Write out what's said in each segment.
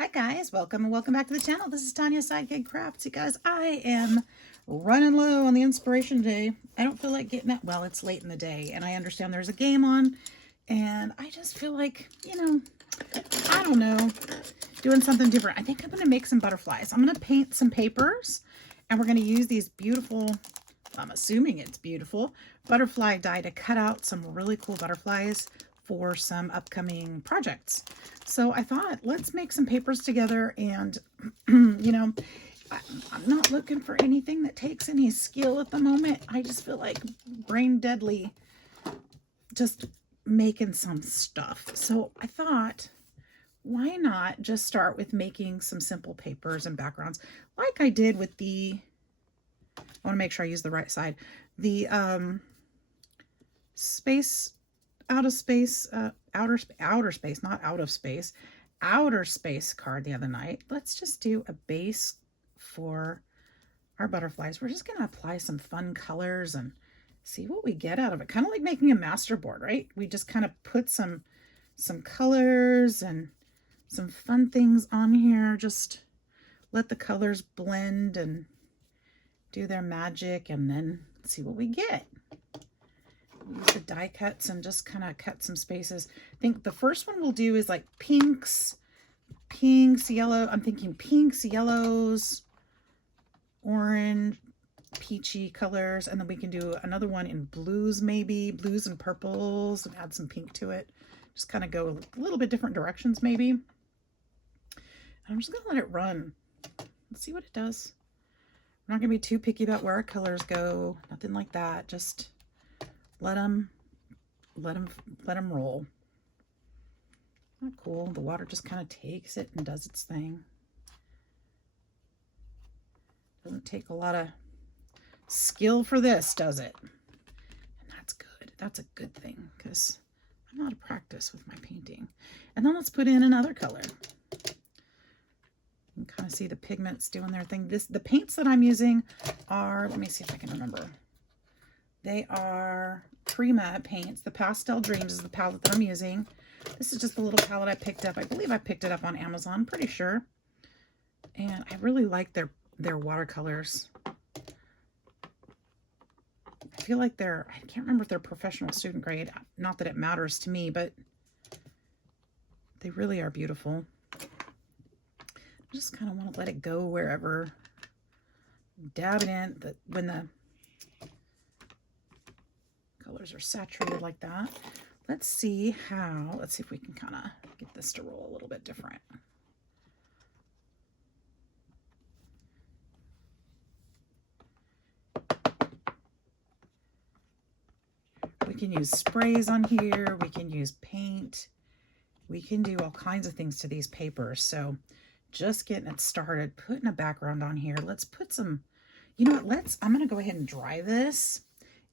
Hi guys, welcome and welcome back to the channel. This is Tanya Sidegigcrafts. You guys, I am running low on the inspiration today. I don't feel like getting it. Well, it's late in the day and I understand there's a game on and I just feel like, I don't know, doing something different. I think I'm going to make some butterflies. I'm going to paint some papers and we're going to use these beautiful, I'm assuming it's beautiful, butterfly die to cut out some really cool butterflies for some upcoming projects. So I thought, let's make some papers together and, I'm not looking for anything that takes any skill at the moment. I just feel like brain deadly just making some stuff. So I thought, why not just start with making some simple papers and backgrounds like I did with I want to make sure I use the right side, the outer space card the other night. Let's just do a base for our butterflies. We're just going to apply some fun colors and see what we get out of it. Kind of like making a master board, right? We just kind of put some colors and some fun things on here. Just let the colors blend and do their magic and then see what we get. Use the die cuts and just kind of cut some spaces. I think the first one we'll do is like pinks, yellow. I'm thinking pinks, yellows, orange, peachy colors. And then we can do another one in blues, maybe blues and purples, and add some pink to it. Just kind of go a little bit different directions maybe. And I'm just going to let it run. Let's see what it does. I'm not going to be too picky about where our colors go. Nothing like that. Just let them roll. Not cool. The water just kind of takes it and does its thing. Doesn't take a lot of skill for this, does it? And that's good. That's a good thing because I'm out of practice with my painting. And then let's put in another color. You can kind of see the pigments doing their thing. The paints that I'm using are, let me see if I can remember. They are Prima paints. The Pastel Dreams is the palette that I'm using. This is just a little palette I picked up. I believe I picked it up on Amazon, I'm pretty sure. And I really like their watercolors. I feel like I can't remember if they're professional student grade. Not that it matters to me, but they really are beautiful. I just kind of want to let it go wherever. Dab it in when the colors are saturated like that. Let's see if we can kind of get this to roll a little bit different. We can use sprays on here. We can use paint. We can do all kinds of things to these papers. So just getting it started, putting a background on here. Let's put some, I'm going to go ahead and dry this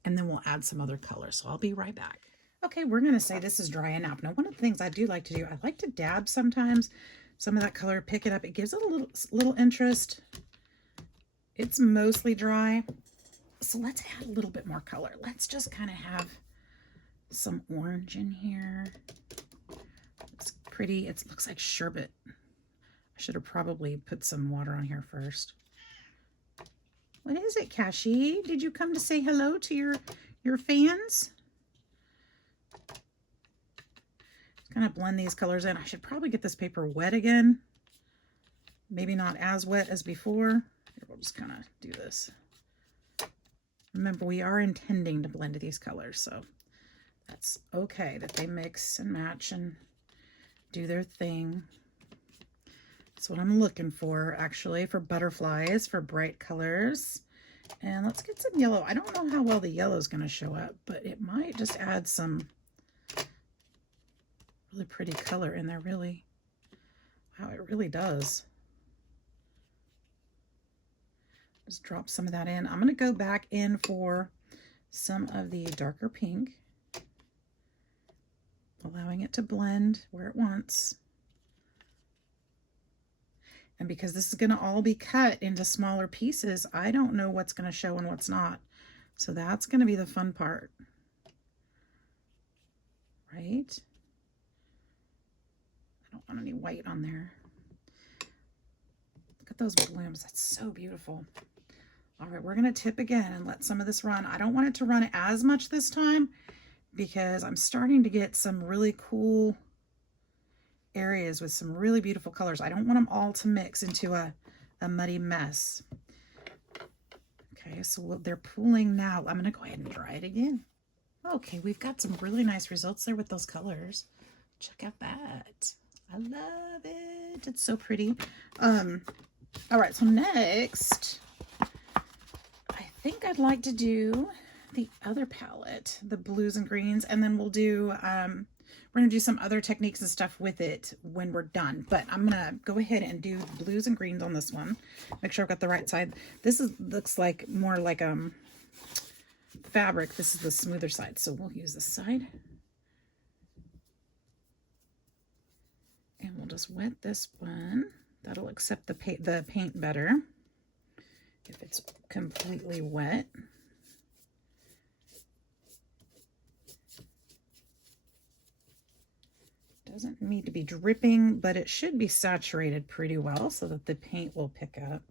and then we'll add some other colors. So I'll be right back. Okay, we're going to say this is drying up. Now, one of the things I do like to do, I like to dab sometimes some of that color, pick it up. It gives it a little interest. It's mostly dry. So let's add a little bit more color. Let's just kind of have some orange in here. It's pretty. It looks like sherbet. I should have probably put some water on here first. What is it, Kashi? Did you come to say hello to your fans? Just kind of blend these colors in. I should probably get this paper wet again. Maybe not as wet as before. Here, we'll just kind of do this. Remember, we are intending to blend these colors, so that's okay that they mix and match and do their thing. That's what I'm looking for, actually, for butterflies, for bright colors. And let's get some yellow. I don't know how well the yellow is going to show up, but it might just add some really pretty color in there, really. Wow, it really does. Just drop some of that in. I'm going to go back in for some of the darker pink, allowing it to blend where it wants. And because this is going to all be cut into smaller pieces, I don't know what's going to show and what's not. So that's going to be the fun part. Right? I don't want any white on there. at those blooms. That's so beautiful. All right, we're going to tip again and let some of this run. I don't want it to run as much this time because I'm starting to get some really cool areas with some really beautiful colors. I don't want them all to mix into a muddy mess. Okay, so they're pooling now. I'm going to go ahead and dry it again. Okay, we've got some really nice results there with those colors. Check out that. I love it. It's so pretty. All right, so next, I think I'd like to do the other palette, the blues and greens, and then we'll do, we're going to do some other techniques and stuff with it when we're done. But I'm going to go ahead and do blues and greens on this one. Make sure I've got the right side. This looks like more like fabric. This is the smoother side, so we'll use this side. And we'll just wet this one. That'll accept the paint better if it's completely wet. Doesn't need to be dripping, but it should be saturated pretty well so that the paint will pick up.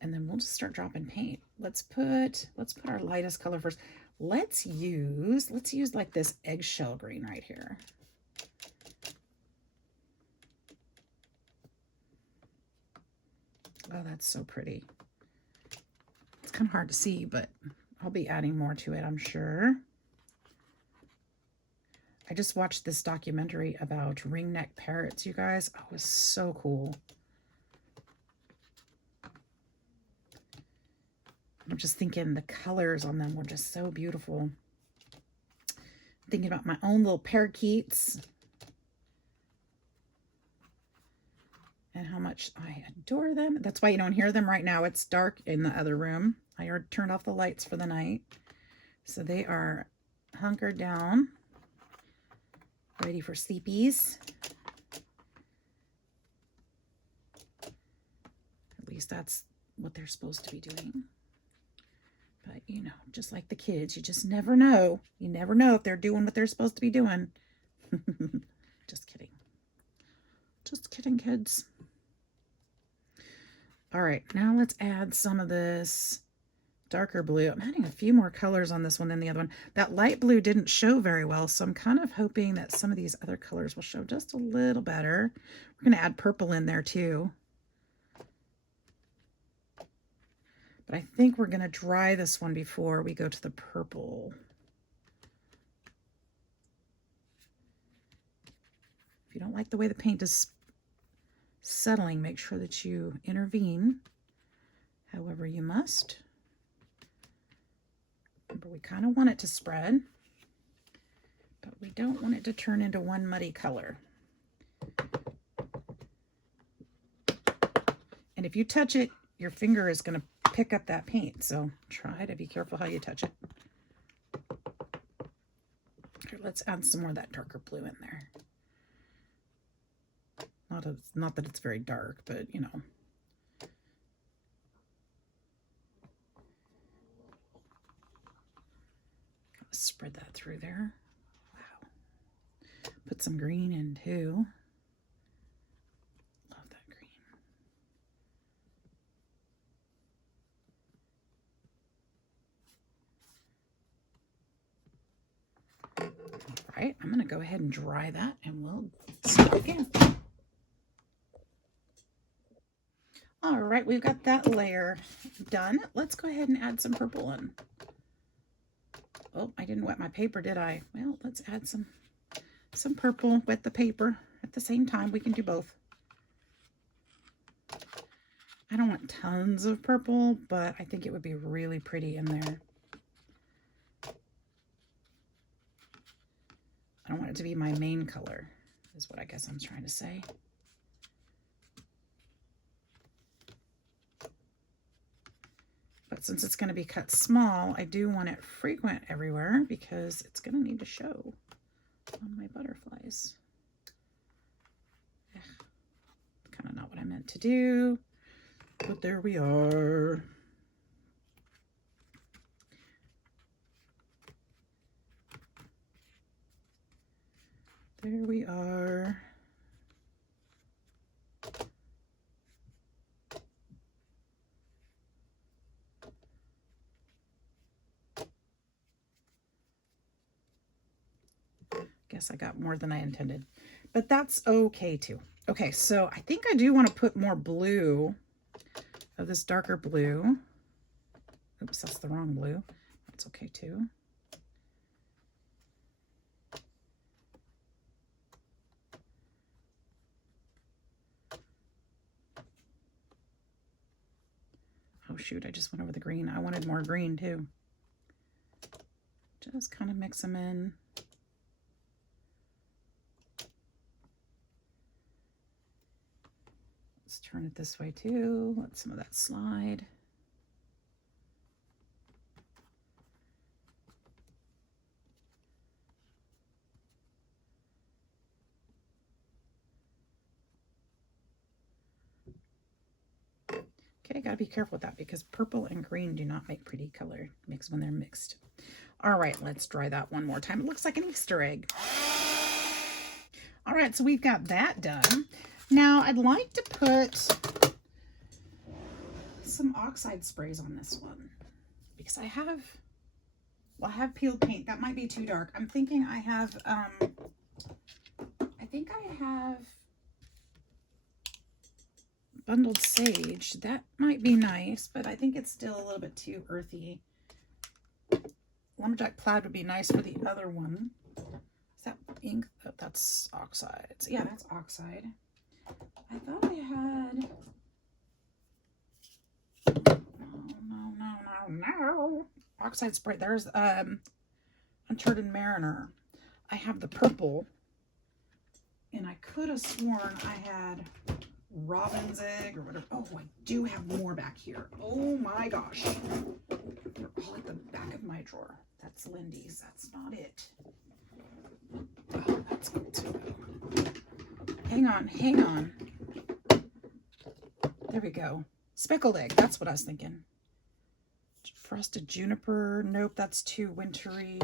And then we'll just start dropping paint. Let's put our lightest color first. Let's use like this eggshell green right here. Oh, that's so pretty. It's kind of hard to see, but I'll be adding more to it, I'm sure. I just watched this documentary about ringneck parrots, you guys. Oh, it was so cool. I'm just thinking the colors on them were just so beautiful. Thinking about my own little parakeets and how much I adore them. That's why you don't hear them right now. It's dark in the other room. I already turned off the lights for the night. So they are hunkered down, ready for sleepies. At least that's what they're supposed to be doing. But, you know, just like the kids, you just never know. You never know if they're doing what they're supposed to be doing. Just kidding. Just kidding, kids. All right, now let's add some of this darker blue. I'm adding a few more colors on this one than the other one. That light blue didn't show very well, so I'm kind of hoping that some of these other colors will show just a little better. We're going to add purple in there too. But I think we're going to dry this one before we go to the purple. If you don't like the way the paint is settling, make sure that you intervene however you must. Remember, we kind of want it to spread, but we don't want it to turn into one muddy color. And if you touch it, your finger is going to pick up that paint, so try to be careful how you touch it. Here, let's add some more of that darker blue in there. Not that it's very dark, but you know. Gotta spread that through there. Wow. Put some green in too. Love that green. All right, I'm going to go ahead and dry that and we'll see it again. All right, we've got that layer done. Let's go ahead and add some purple in. Oh, I didn't wet my paper, did I? Well, let's add some purple with the paper at the same time. We can do both. I don't want tons of purple, but I think it would be really pretty in there. I don't want it to be my main color, is what I guess I'm trying to say. But since it's going to be cut small, I do want it frequent everywhere because it's going to need to show on my butterflies. Kind of not what I meant to do, but there we are. There we are. guess I got more than I intended, but that's okay too. Okay, so I think I do want to put more blue, of this darker blue. Oops, that's the wrong blue. That's okay too. Oh shoot, I just went over the green. I wanted more green too. Just kind of mix them in. Let's turn it this way too. Let some of that slide. Okay, gotta be careful with that because purple and green do not make pretty color mix when they're mixed. All right, let's dry that one more time. It looks like an Easter egg. All right, so we've got that done. Now I'd like to put some oxide sprays on this one because I have peeled paint. That might be too dark. I'm thinking I have, bundled sage. That might be nice, but I think it's still a little bit too earthy. Lumberjack plaid would be nice for the other one. Is that ink? Oh, that's oxide. Yeah, that's oxide. I thought I had... No. Oxide spray. There's Uncharted Mariner. I have the purple. And I could have sworn I had robin's egg or whatever. Oh, I do have more back here. Oh my gosh. They're all at the back of my drawer. That's Lindy's. That's not it. Oh, that's cool too. Hang on. There we go. Speckled egg. That's what I was thinking. Frosted juniper. Nope, that's too wintry.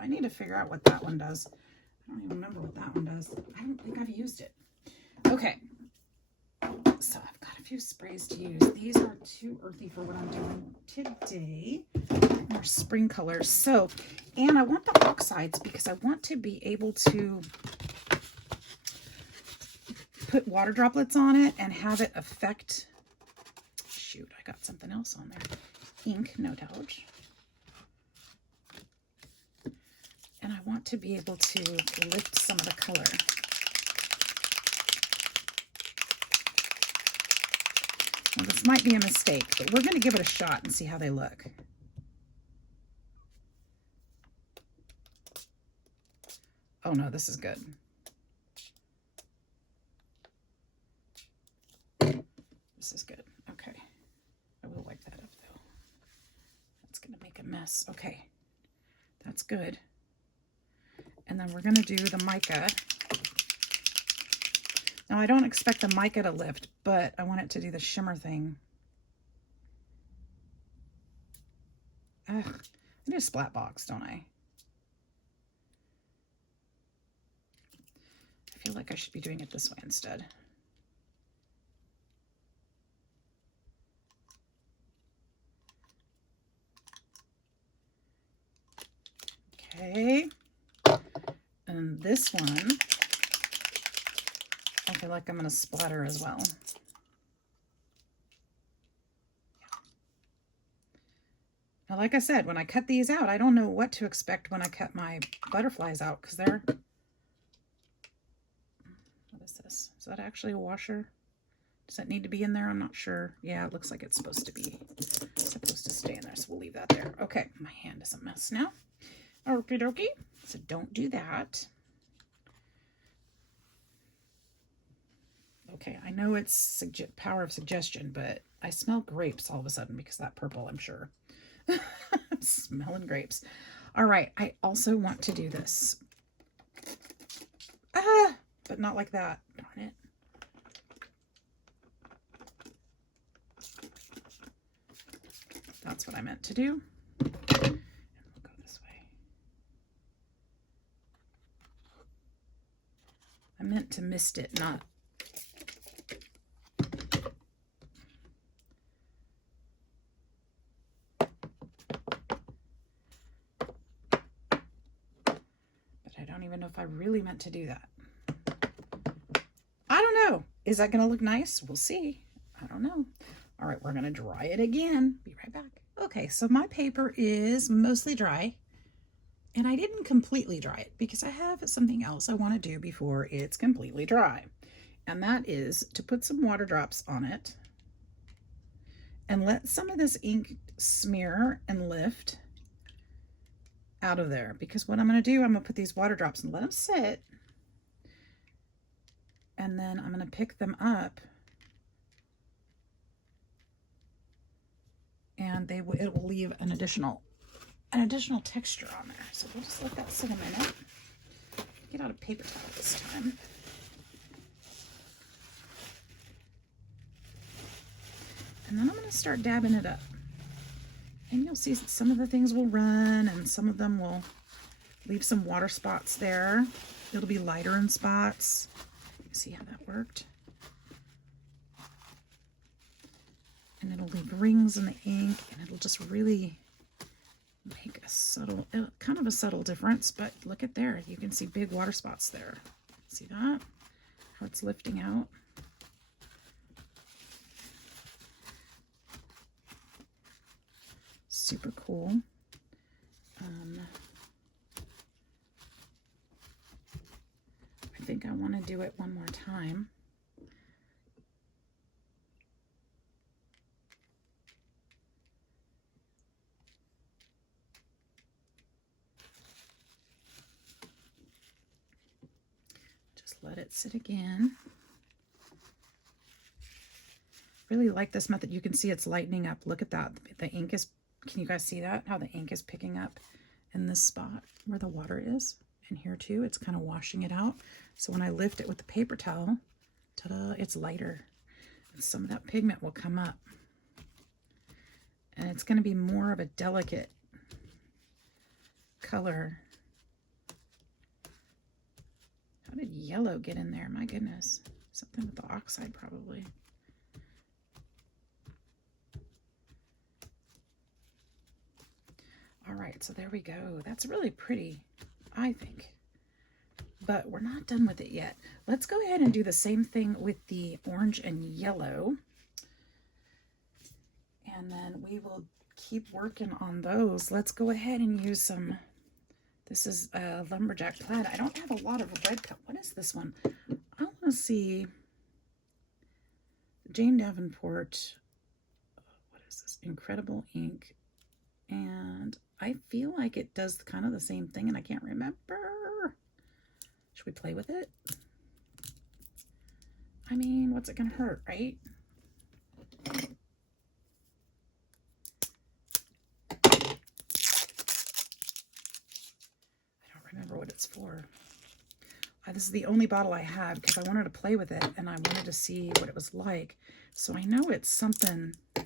I need to figure out what that one does. I don't even remember what that one does. I don't think I've used it. Okay. So I've got a few sprays to use. These are too earthy for what I'm doing today. More spring colors. So, and I want the oxides because I want to be able to put water droplets on it and have it affect... Shoot, I got something else on there. Ink, no doubt. And I want to be able to lift some of the color. Well, this might be a mistake, but we're going to give it a shot and see how they look. Oh no, this is good. This is good. Okay. I will wipe that up though. That's going to make a mess. Okay. That's good. And then we're going to do the mica. Now, I don't expect the mica to lift, but I want it to do the shimmer thing. Ugh, I need a splat box, don't I? I feel like I should be doing it this way instead. Okay. And this one, I feel like I'm going to splatter as well. Now, like I said, when I cut these out, I don't know what to expect when I cut my butterflies out because they're... What is this? Is that actually a washer? Does that need to be in there? I'm not sure. Yeah, it looks like it's supposed to stay in there, so we'll leave that there. Okay, my hand is a mess now. Okie dokie. So don't do that. Okay, I know it's power of suggestion, but I smell grapes all of a sudden because of that purple, I'm sure. I'm smelling grapes. All right, I also want to do this. But not like that. Darn it. That's what I meant to do. And we'll go this way. I meant to mist it, not... don't even know if I really meant to do that. I don't know. Is that going to look nice? We'll see. I don't know. All right, we're going to dry it again. Be right back. Okay, so my paper is mostly dry. And I didn't completely dry it because I have something else I want to do before it's completely dry. And that is to put some water drops on it and let some of this ink smear and lift out of there. Because what I'm going to do, I'm going to put these water drops and let them sit. And then I'm going to pick them up. And it will leave an additional texture on there. So we'll just let that sit a minute. Get out a paper towel this time. And then I'm going to start dabbing it up. And you'll see some of the things will run and some of them will leave some water spots there. It'll be lighter in spots. See how that worked? And it'll leave rings in the ink and it'll just really make a subtle, kind of a subtle difference, but look at there. You can see big water spots there. See that? How it's lifting out. Super cool. I think I want to do it one more time. Let it sit again. Really like this method. You can see it's lightening up. Look at that. The ink is, can you guys see that? How the ink is picking up in this spot where the water is. And here too, it's kind of washing it out. So when I lift it with the paper towel, ta-da, it's lighter. And some of that pigment will come up. And it's going to be more of a delicate color. How did yellow get in there? My goodness. Something with the oxide probably. All right, so there we go. That's really pretty, I think. But we're not done with it yet. Let's go ahead and do the same thing with the orange and yellow. And then we will keep working on those. Let's go ahead and use some... This is a lumberjack plaid. I don't have a lot of red cut. What is this one? I want to see Jane Davenport. What is this? Incredible ink. And I feel like it does kind of the same thing and I can't remember. Should we play with it? I mean, what's it going to hurt, right? Remember what it's for. This is the only bottle I have because I wanted to play with it and I wanted to see what it was like. So I know it's something. I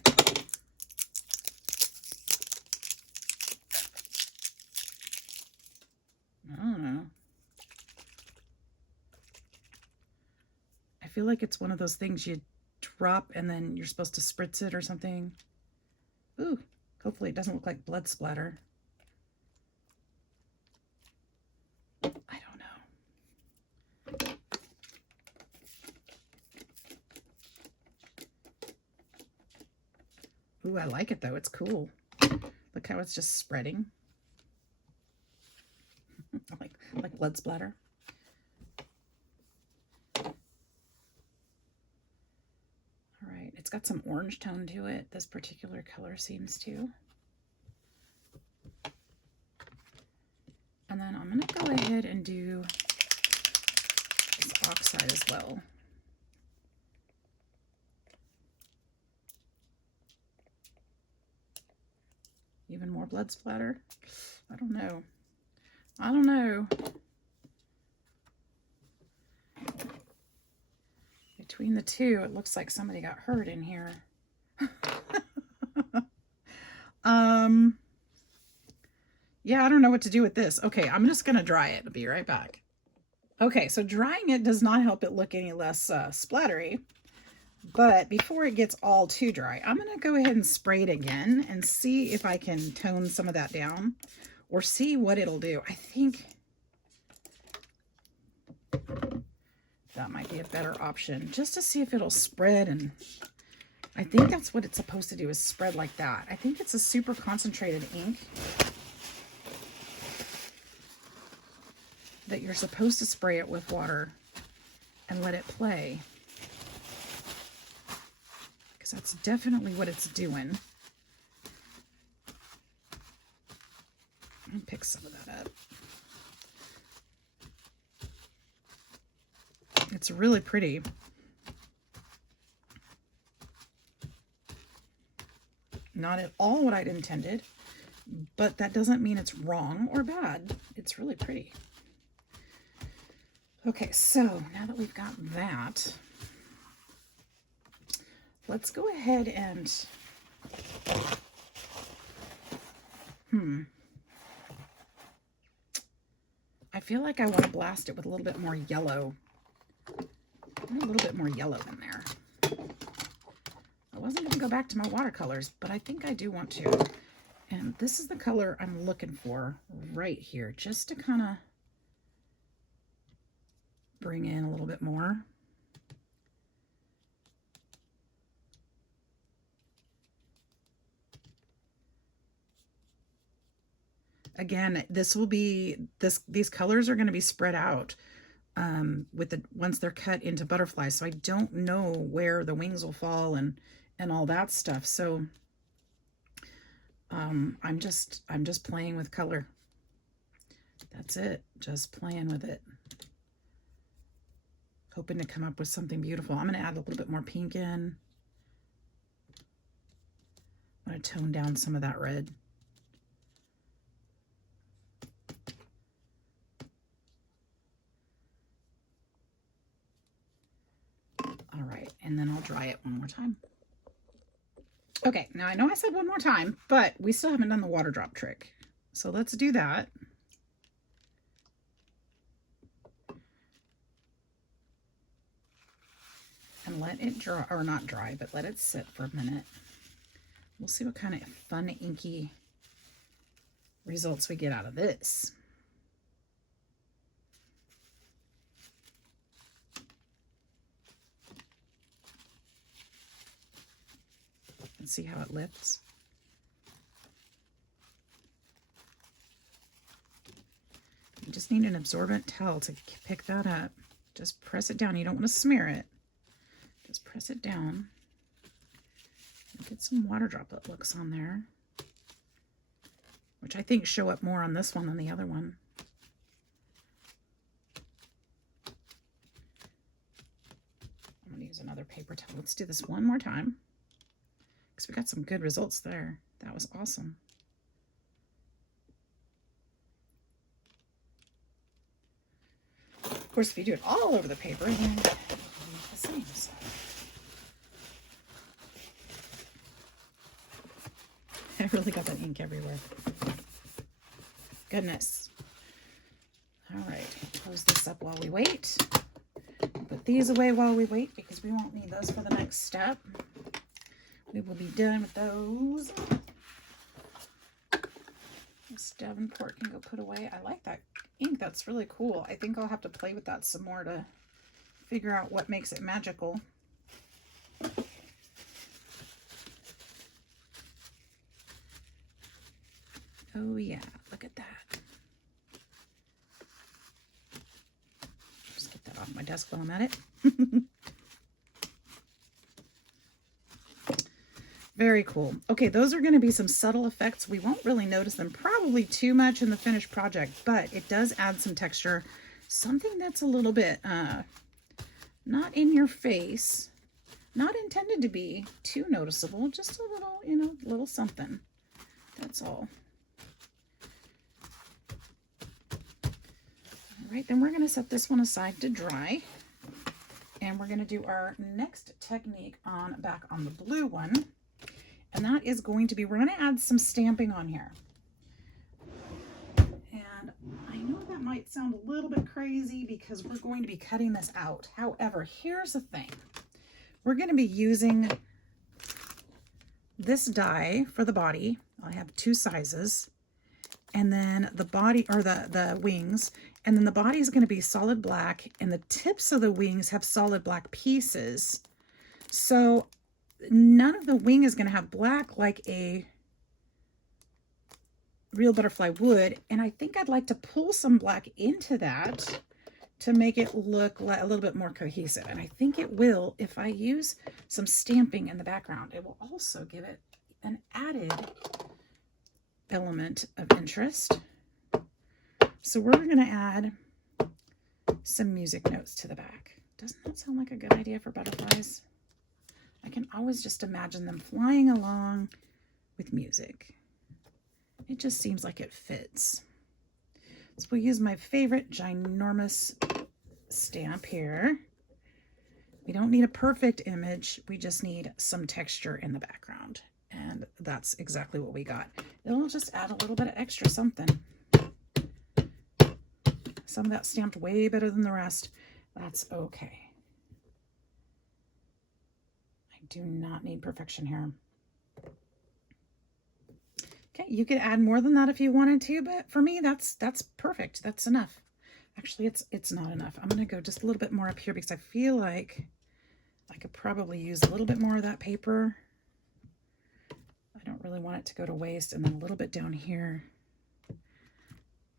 don't know. I feel like it's one of those things you drop and then you're supposed to spritz it or something. Ooh, hopefully it doesn't look like blood splatter. Ooh, I like it though. It's cool. Look how it's just spreading. like blood splatter. All right, it's got some orange tone to it. This particular color seems to. And then I'm going to go ahead and do this oxide as well. Even more blood splatter? I don't know. I don't know. Between the two, it looks like somebody got hurt in here. Yeah, I don't know what to do with this. Okay, I'm just going to dry it. I'll be right back. Okay, so drying it does not help it look any less splattery. But before it gets all too dry, I'm going to go ahead and spray it again and see if I can tone some of that down or see what it'll do. I think That might be a better option, just to see if it'll spread. And I think that's what it's supposed to do, is spread like that. I think it's a super concentrated ink that you're supposed to spray it with water and let it play. Because that's definitely what it's doing. I'll pick some of that up. It's really pretty. Not at all what I'd intended, but that doesn't mean it's wrong or bad. It's really pretty. Okay, so now that we've got that, let's go ahead and, I feel like I want to blast it with a little bit more yellow. A little bit more yellow in there. I wasn't going to go back to my watercolors, but I think I do want to. And this is the color I'm looking for right here, just to kind of bring in a little bit more. Again, this will be, these colors are going to be spread out once they're cut into butterflies. So I don't know where the wings will fall and all that stuff. So I'm just playing with color. That's it. Just playing with it. Hoping to come up with something beautiful. I'm going to add a little bit more pink in. I'm going to tone down some of that red. All right, and then I'll dry it one more time. Okay, now I know I said one more time, but we still haven't done the water drop trick. So let's do that. And let it dry, or not dry, but let it sit for a minute. We'll see what kind of fun, inky results we get out of this. And see how it lifts. You just need an absorbent towel to pick that up. Just press it down. You don't want to smear it. Just press it down. Get some water droplet looks on there, which I think show up more on this one than the other one. I'm going to use another paper towel. Let's do this one more time, because we got some good results there. That was awesome. Of course, if you do it all over the paper, then it'll be the same. So. I really got that ink everywhere. Goodness. All right, close this up while we wait. Put these away while we wait, because we won't need those for the next step. We will be done with those. This Davenport can go put away. I like that ink. That's really cool. I think I'll have to play with that some more to figure out what makes it magical. Oh yeah, look at that. Just get that off my desk while I'm at it. Very cool. Okay, those are going to be some subtle effects. We won't really notice them probably too much in the finished project, but it does add some texture. Something that's a little bit not in your face, not intended to be too noticeable, just a little, you know, little something. That's all. All right, then we're going to set this one aside to dry. And we're going to do our next technique back on the blue one. And that is going to be, we're going to add some stamping on here. And I know that might sound a little bit crazy because we're going to be cutting this out. However, here's the thing. We're going to be using this die for the body. I have two sizes. And then the body, or the wings, And then the body is going to be solid black, and the tips of the wings have solid black pieces. So none of the wing is going to have black like a real butterfly would. And I think I'd like to pull some black into that to make it look like a little bit more cohesive. And I think it will if I use some stamping in the background. It will also give it an added element of interest. So we're going to add some music notes to the back. Doesn't that sound like a good idea for butterflies? I can always just imagine them flying along with music. It just seems like it fits. So we'll use my favorite ginormous stamp here. We don't need a perfect image. We just need some texture in the background. And that's exactly what we got. It'll just add a little bit of extra something. Some of that stamped way better than the rest. That's okay. I do not need perfection here. Okay, you could add more than that if you wanted to, but for me, that's perfect. That's enough. Actually, it's not enough. I'm going to go just a little bit more up here because I feel like I could probably use a little bit more of that paper. I don't really want it to go to waste. And then a little bit down here.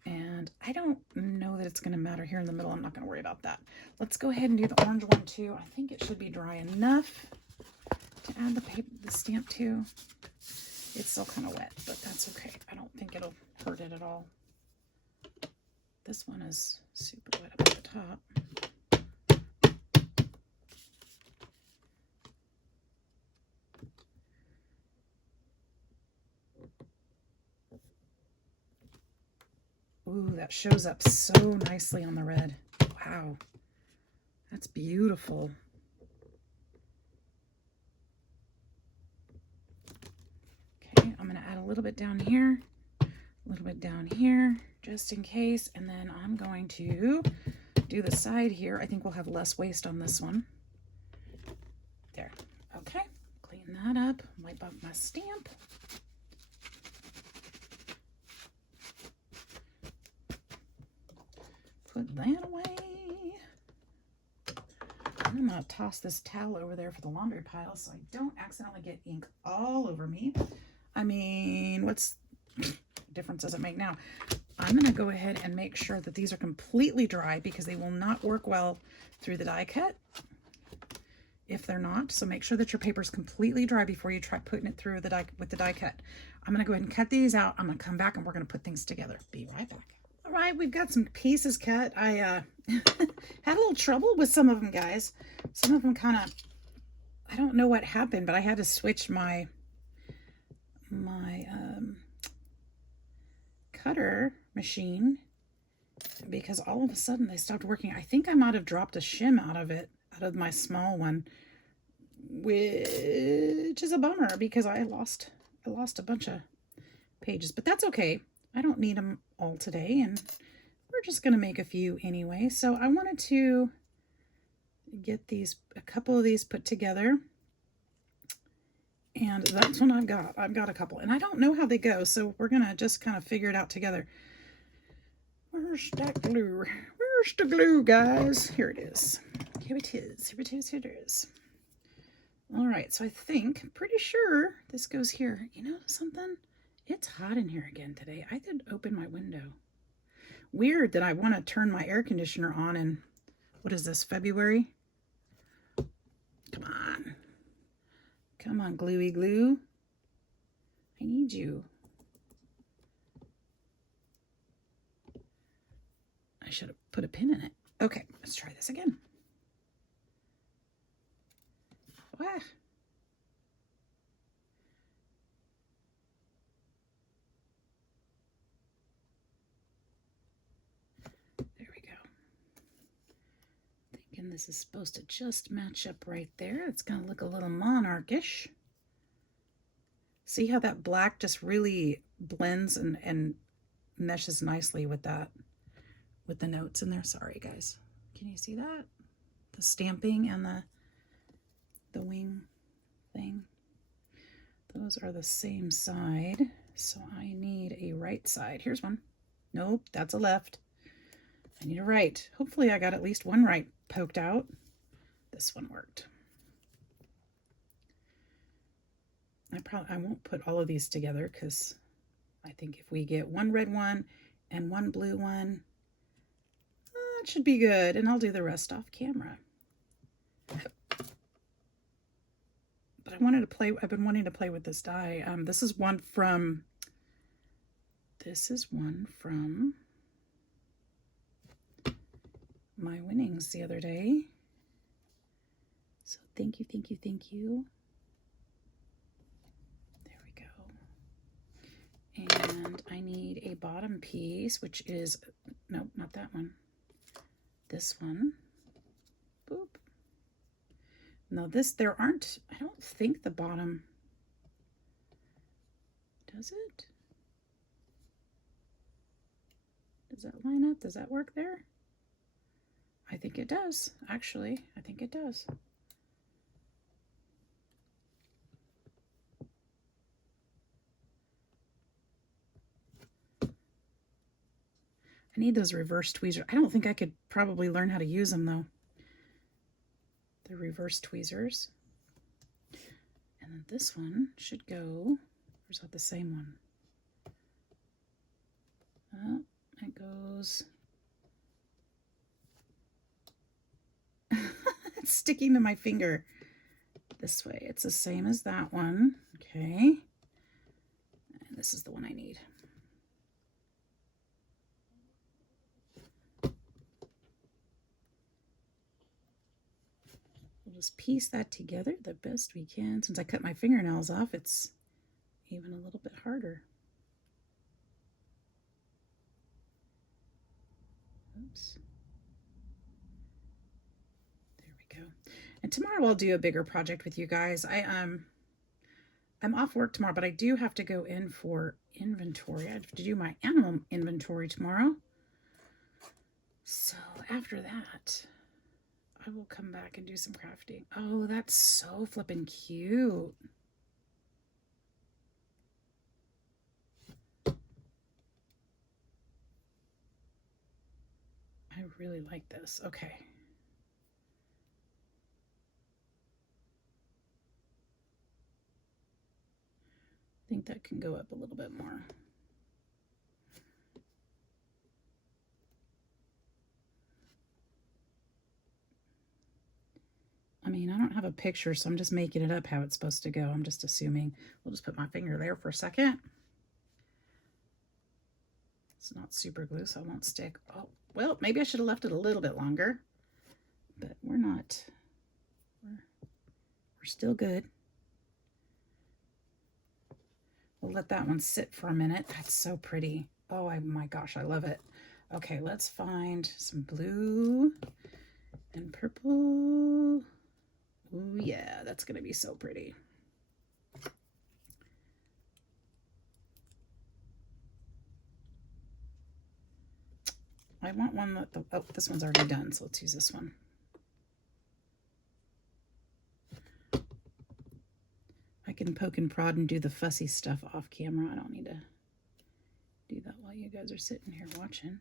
And I don't know that it's going to matter here in the middle. I'm not going to worry about that. Let's go ahead and do the orange one too. I think it should be dry enough to add the paper, the stamp to. It's still kind of wet, but that's okay. I don't think it'll hurt it at all. This one is super wet up at the top. Ooh, that shows up so nicely on the red. Wow, that's beautiful. Okay, I'm going to add a little bit down here, a little bit down here, just in case. And then I'm going to do the side here. I think we'll have less waste on this one. There. Okay, clean that up, wipe off my stamp. Put that away. I'm going to toss this towel over there for the laundry pile so I don't accidentally get ink all over me. I mean, what's difference does it make now? I'm going to go ahead and make sure that these are completely dry because they will not work well through the die cut if they're not. So make sure that your paper is completely dry before you try putting it through the die with the die cut. I'm going to go ahead and cut these out. I'm going to come back and we're going to put things together. Be right back. All right, we've got some pieces cut. I had a little trouble with some of them, guys. Some of them kind of, I don't know what happened, but I had to switch my cutter machine because all of a sudden they stopped working. I think I might have dropped a shim out of it, out of my small one, which is a bummer because I lost a bunch of pages, but that's okay. I don't need them all today, and we're just going to make a few anyway. So I wanted to get a couple of these put together, and that's what I've got. I've got a couple, and I don't know how they go, so we're going to just kind of figure it out together. Where's that glue? Where's the glue, guys? Here it is. Here it is. Here it is. Here it is. All right, so I think, pretty sure this goes here. You know something? It's hot in here again today. I did open my window. Weird that I want to turn my air conditioner on in, what is this, February? Come on. Come on, gluey glue. I need you. I should have put a pin in it. Okay, let's try this again. Wow. And this is supposed to just match up right there. It's going to look a little monarchish. See how that black just really blends and meshes nicely with that, with the notes in there. Sorry, guys. Can you see that? The stamping and the wing thing. Those are the same side. So I need a right side. Here's one. Nope, that's a left. I need a right. Hopefully I got at least one right poked out. This one worked. I won't put all of these together because I think if we get one red one and one blue one, that should be good. And I'll do the rest off camera. But I've been wanting to play with this die. This is one from my winnings the other day. So thank you, thank you, thank you. There we go. And I need a bottom piece, which is, no, not that one. This one. Boop. No, I don't think the bottom, does it? Does that line up? Does that work there? I think it does, actually. I think it does. I need those reverse tweezers. I don't think I could probably learn how to use them though. The reverse tweezers. And then this one should go, or is that the same one? Oh, it goes. It's sticking to my finger this way. It's the same as that one. Okay. And this is the one I need. We'll just piece that together the best we can. Since I cut my fingernails off, it's even a little bit harder. Oops. There we go. And tomorrow I'll do a bigger project with you guys. I'm off work tomorrow, but I do have to go in for inventory. I have to do my animal inventory tomorrow. So after that, I will come back and do some crafting. Oh, that's so flippin' cute. I really like this. Okay. I think that can go up a little bit more. I mean, I don't have a picture, so I'm just making it up how it's supposed to go. I'm just assuming. We'll just put my finger there for a second. It's not super glue, so it won't stick. Oh, well, maybe I should have left it a little bit longer, but we're not. We're still good. We'll let that one sit for a minute. That's so pretty. Oh my gosh, I love it. Okay, let's find some blue and purple. Ooh, yeah, that's gonna be so pretty. I want one that oh, this one's already done, so let's use this one. I can poke and prod and do the fussy stuff off camera. I don't need to do that while you guys are sitting here watching.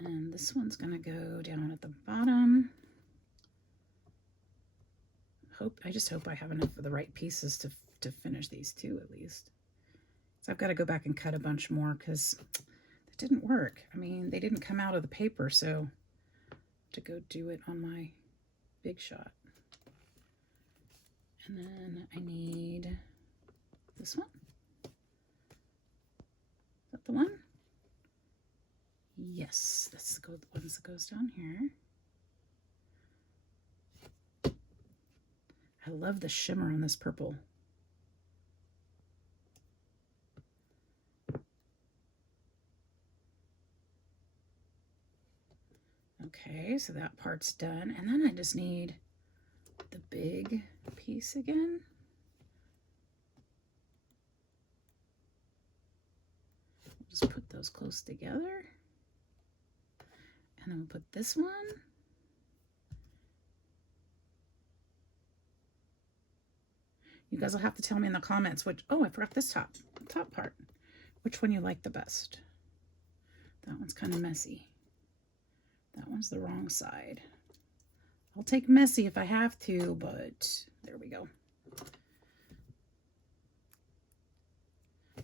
And this one's gonna go down at the bottom. I just hope I have enough of the right pieces to finish these two at least. So I've got to go back and cut a bunch more because that didn't work. I mean, they didn't come out of the paper, so I have to go do it on my Big Shot. And then I need this one. Is that the one? Yes, that's the ones that goes down here. I love the shimmer on this purple. Okay, so that part's done. And then I just need the big piece again. We'll just put those close together. And then we'll put this one. You guys will have to tell me in the comments which, oh, I forgot this top part. which one you like the best. That one's kind of messy. That one's the wrong side. I'll take messy if I have to, but there we go.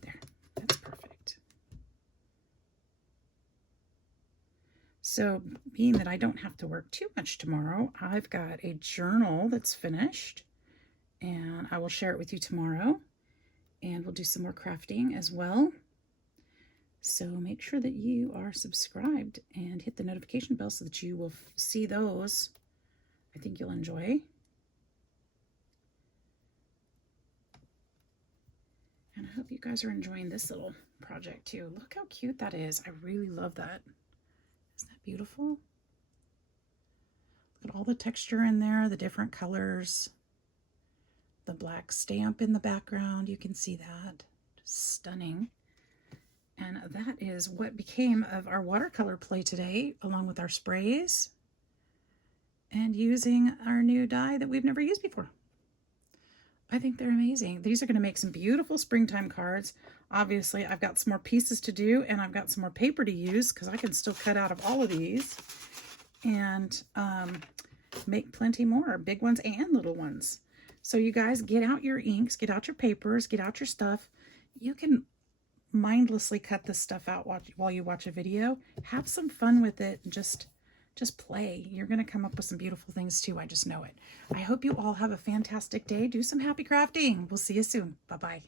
There, that's perfect. So being that I don't have to work too much tomorrow, I've got a journal that's finished, and I will share it with you tomorrow, and we'll do some more crafting as well. So make sure that you are subscribed and hit the notification bell so that you will see those. I think you'll enjoy. And I hope you guys are enjoying this little project too. Look how cute that is. I really love that. Isn't that beautiful? Look at all the texture in there, the different colors. The black stamp in the background, you can see that. Just stunning. And that is what became of our watercolor play today, along with our sprays and using our new die that we've never used before. I think they're amazing. These are going to make some beautiful springtime cards. Obviously, I've got some more pieces to do, and I've got some more paper to use because I can still cut out of all of these and make plenty more, big ones and little ones. So you guys, get out your inks, get out your papers, get out your stuff. You can mindlessly cut this stuff out while you watch a video. Have some fun with it and just play. You're going to come up with some beautiful things too. I just know it. I hope you all have a fantastic day. Do some happy crafting. We'll see you soon. Bye-bye.